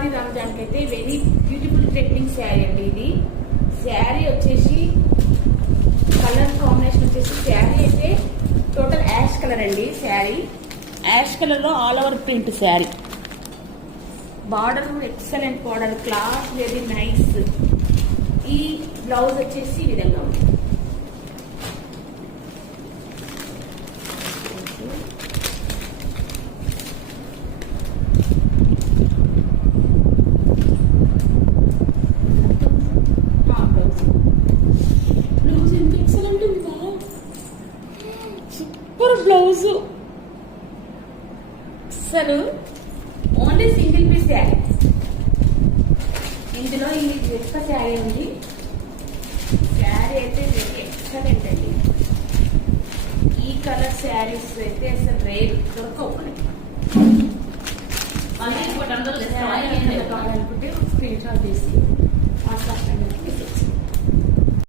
ఉగాది రంజాన్కి అయితే very beautiful trending sari అండి. ఇది శారీ వచ్చేసి కలర్ కాంబినేషన్ వచ్చేసి శారీ అయితే టోటల్ యాష్ కలర్ అండి. శారీ యాష్ కలర్ లో all over print sari. Border excellent border, cloth very nice. ఈ బ్లౌజ్ వచ్చేసి ఈ విధంగా ఉంది. బ్లౌజ్ ఎంత ఎక్సలెంట్ ఉంది కదా, సూపర్ బ్లౌజ్ అసలు. Only single piece sari. ఇందులో ఈ ఒక్క శారీ ఉంది. శారీ అయితే ఎక్సలెంట్ అండి. ఈ కలర్ శారీస్ అయితే అసలు రేట్ దొరకవు మనకి. కావాలనుకుంటే స్క్రీన్ షాట్ తీసి